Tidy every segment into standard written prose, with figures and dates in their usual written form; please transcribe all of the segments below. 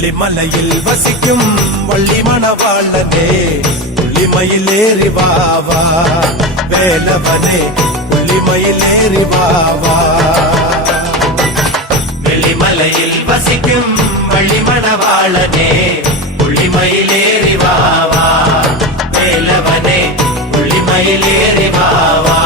വെള്ളിമലയിൽ വസിക്കും വള്ളിമണവാളനെ പുള്ളിമയിലേറി വാവാ വേലവനെ പുള്ളിമയിലേറി വാവാ. വെള്ളിമലയിൽ വസിക്കും വള്ളിമണവാളനെ പുള്ളിമയിലേറി വാവാ വേലവനെ പുള്ളിമയിലേറി വാവാ.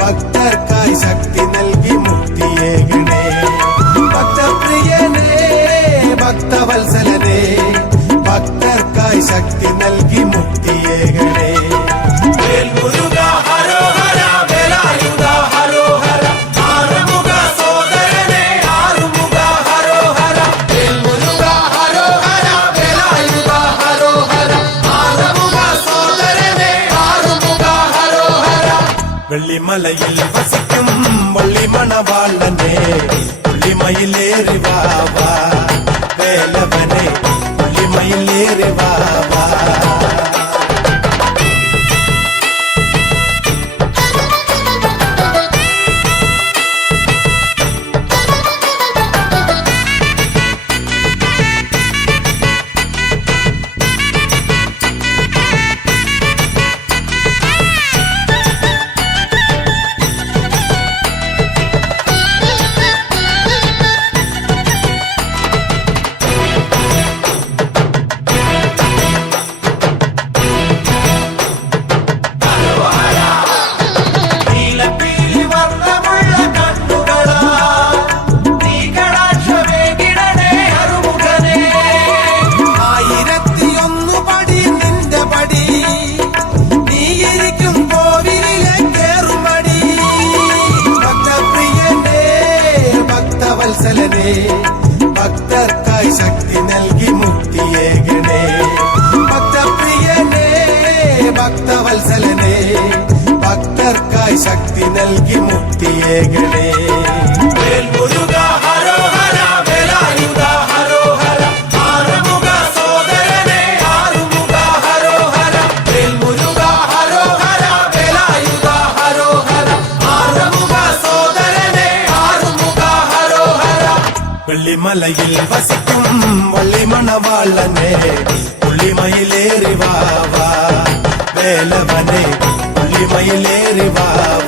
ഭക്തർക്കായി ശക്തി നൽകി മുക്തിയേകണേ ഭക്തപ്രിയനേ ഭക്തവത്സലനേ ഭക്തർക്കായി ശക്തി നൽകി മുക്തിയേകണേ. വേൽമുരുക ഹരോഹര വേലായുധ ഹരോഹര ആറുമുഖ സോദരനേ ആറുമുഖ ഹരോഹര വേൽമുരുക ഹരോഹര വേലായുധ ഹരോഹര ആറുമുഖ സോദരനേ ആറുമുഖ ഹരോഹര. വെള്ളിമലയിൽ വസിക്കും വള്ളിമണവാളനെ പുള്ളിമയിലേറി വാവാ വേലവനെ പുള്ളിമയിലേറി വാവാ. ഭക്തർക്കായി ശക്തി നൽകി മുക്തിയേകണേ ഭക്തപ്രിയനേ ഭക്തവത്സലനേ ഭക്തർക്കായി ശക്തി നൽകി മുക്തിയേകണേ. വേൽമുരുക ഹരോഹര വേലായുധ ഹരോഹര ആറുമുഖ സോദരനേ ആറുമുഖ ഹരോഹര വേൽമുരുക ഹരോഹര വേലായുധ ഹരോഹര ആറുമുഖ സോദരനേ ആറുമുഖ ഹരോഹര. വെള്ളിമലയിൽ വസിക്കും വള്ളിമണവാളനെ പുള്ളിമയിലേറി വാവാ വേലവനെ പുള്ളിമയിലേറി വാവാ.